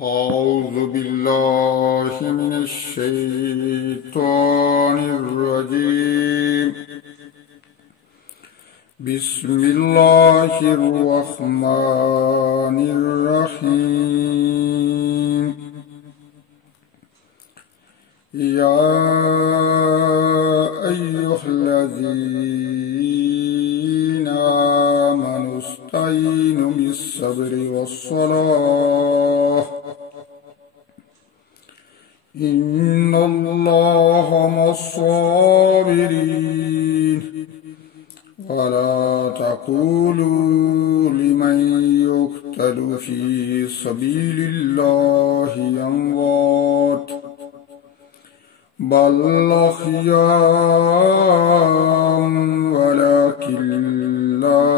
أعوذ بالله من الشيطان الرجيم. بسم الله الرحمن الرحيم. يا أيها الذين آمنوا استعينوا بالصبر والصلاة إن الله مع الصابرين. ولا تقولوا لمن يقتل في سبيل الله أموات بل أحياء ولكن لا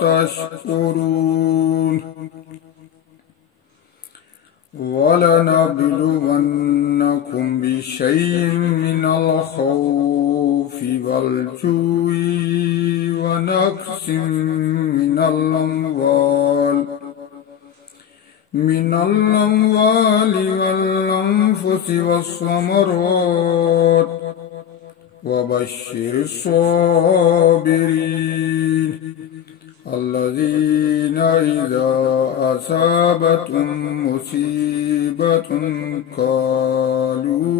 تشعرون. ولنبلونكم بشيء من الخوف والجوع ونقص من الأموال والأنفس والثمرات وبشر الصابرين الذين إذا أصابتهم مصيبة قالوا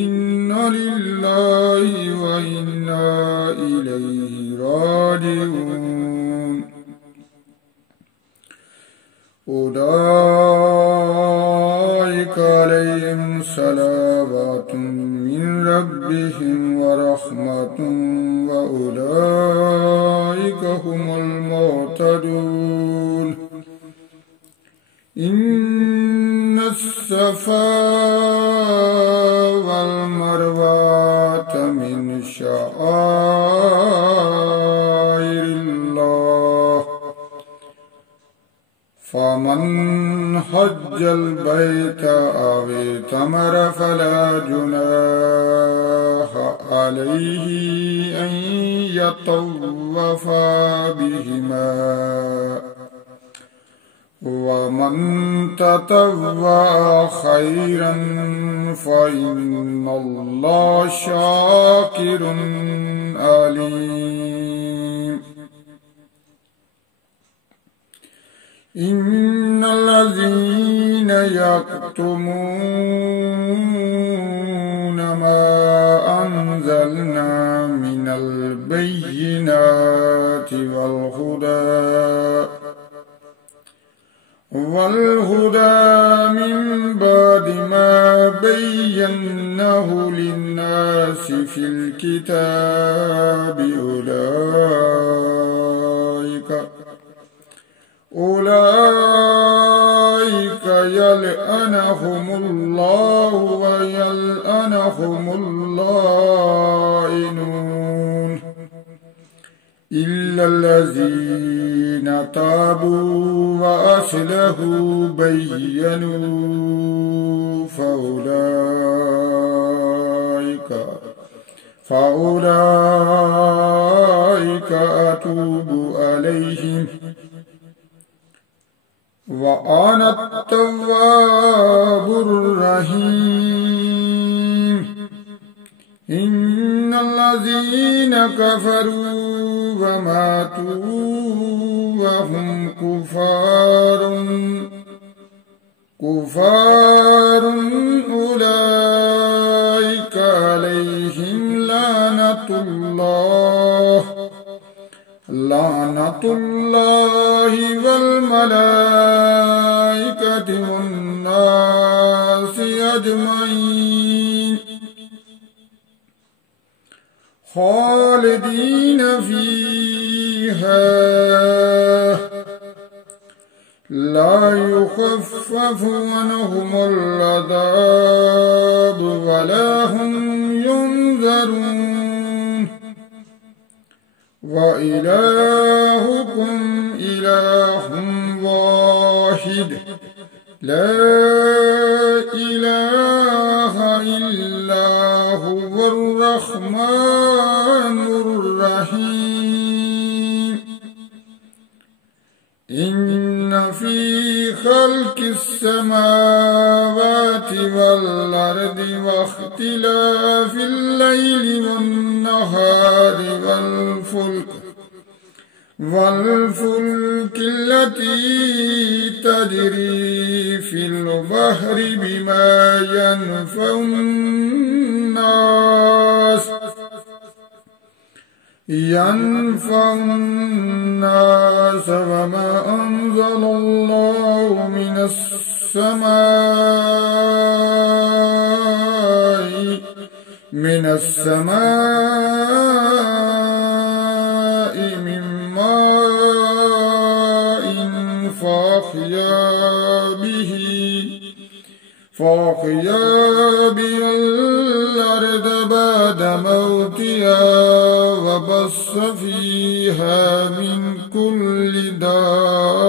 إنا لله وإنا إليه راجعون. أولئك عليهم صلوات من ربهم ورحمة وأولئك هم المهتدون. إن الصفا والمروة من شعائر الله فمن حج البيت أو اعتمر فلا جناح عليه أن يطوف بهما ومن تطوع خيرا فإن الله شاكر عليم. إن الذين يكتمون ما أنزلنا من البينات والهدى من بعد ما بيناه للناس في الكتاب أولئك يلعنهم الله ويلعنهم اللائنون إلا الذين تابوا وأصلحوا بينوا فأولئك أتوب عليهم وأنا التواب الرحيم. إن الذين كفروا وماتوا وهم كفار أولئك عليهم لعنة الله والملائكة والناس أجمعين خالدين فيها لا يخفف عنهم العذاب ولا هم ينذرون. وإلهكم إله واحد لا إله إلا هو الرحمن الرحيم. إن في خلق السماوات والأرض واختلاف الليل والنهار والفلك التي تجري في البحر بما ينفع الناس وما أنزل الله من السماء من ماء فأحيا به الأرض بعد موتها وبث فيها من كل دابة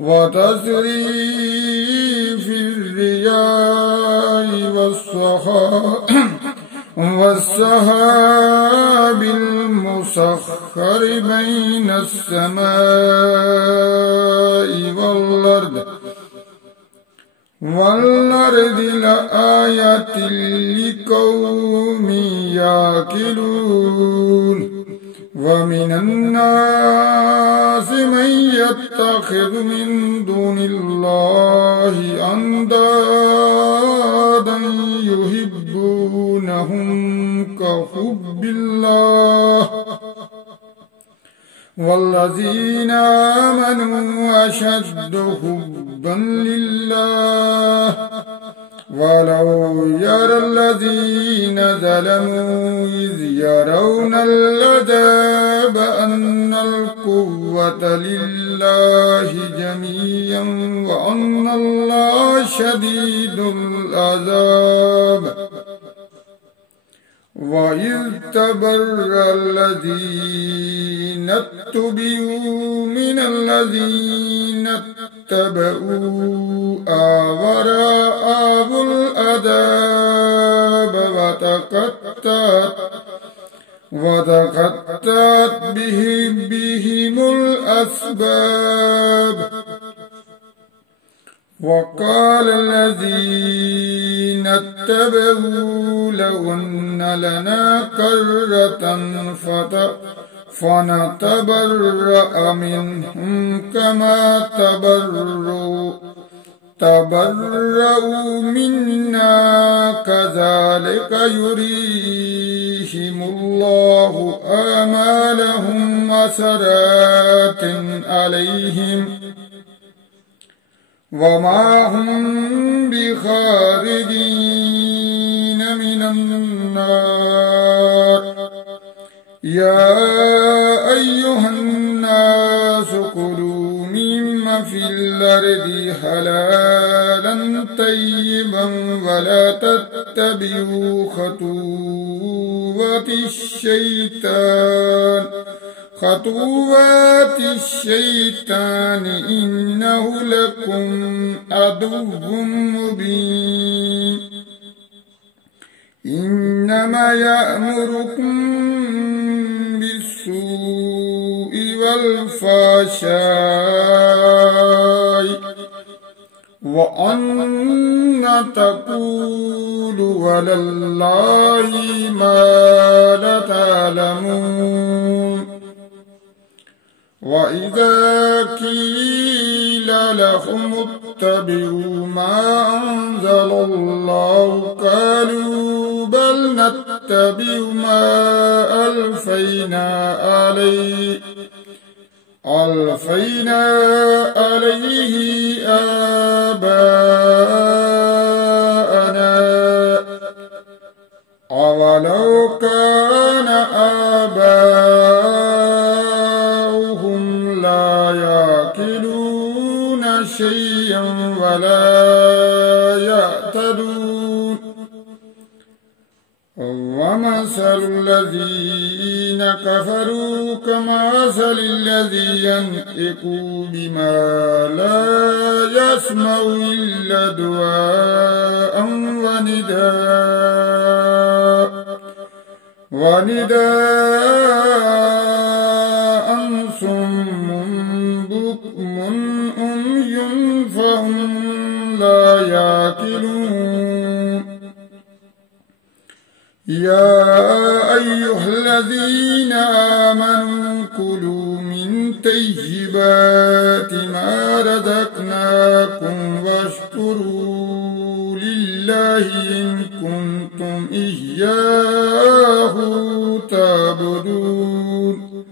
وتصريف الرياح والسحاب المسخر بين السماء والأرض لآيات لقوم يعقلون ومن الناس من يتخذ من دون الله أندادا يحبونهم كحب الله والذين آمنوا أشد حبا لله ولو يرى الذين ظلموا إذ يرون العذاب أن القوة لله جميعا وأن الله شديد العذاب وإذ تبرأ الذين اتبعوا من الذين اتبعوا ورأوا العذاب وتقطعت بهم الأسباب وقال الذين اتبعوا لو أن لنا كرة فنتبرأ منهم كما تبرأوا منا كذلك يريهم الله أعمالهم حسرات عليهم وما هم بخارجين من النار يا أيها الناس كلوا مما في الأرض حلالا طيبا ولا تتبعوا خطوات الشيطان إنه لكم عدو مبين إنما يأمركم بالسوء والفحشاء وأن تقولوا على الله ما لا تعلمون وإذا قيل لهم اتبعوا ما أنزل الله قالوا بل نتبع ما ألفينا عليه آباءنا أولو كان آباؤهم لا يعقلون شيئا ولا يهتدون ومثل الذين كفروا كمثل الذي ينطق بما لا يسمع إلا دعاء ونداء الذين آمنوا كلوا من طيبات ما رزقناكم واشكروا لله إن كنتم إياه تعبدون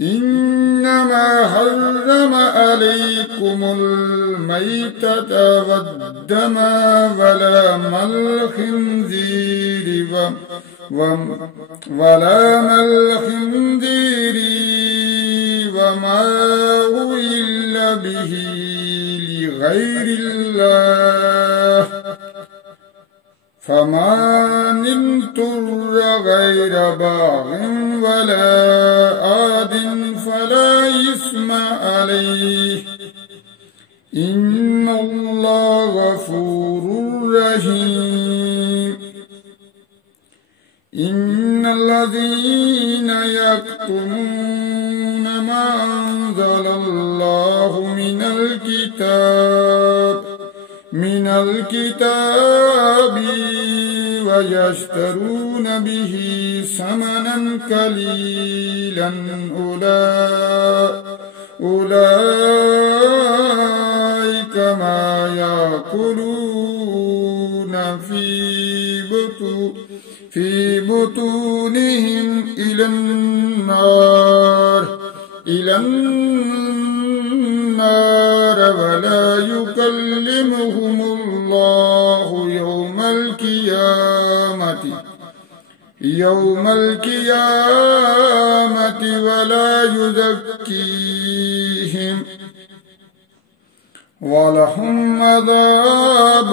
إنما حرم عليكم الميتة والدم ولحم الخنزير وما أهل به لغير الله فمن اضطر غير باغ ولا عاد فلا إثم عليه إن الله غفور رحيم إن الذين يكتمون ما أنزل الله من الكتاب ويشترون به ثمنا قليلا أولئك ما يأكلون في بطونهم إلى النار ولا يكلمهم الله يوم القيامة ولا يزكيهم ولهم عذاب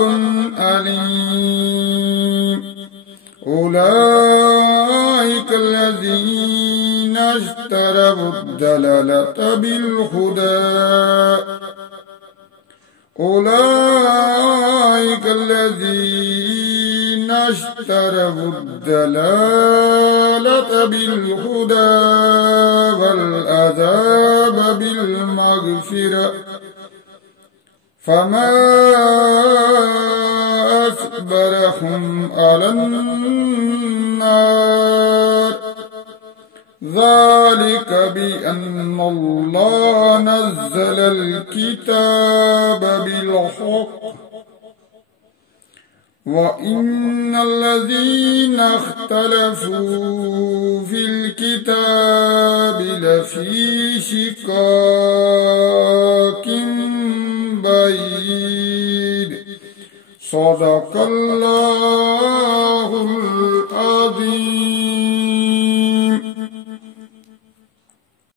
أليم أولئك الذين اشتروا الضلالة بالهدى والعذاب بالمغفرة فما أصبرهم على النار ذلك بأن الله نزل الكتاب بالحق وإن الذين اختلفوا في الكتاب لفي شقاق بعيد صدق الله العظيم.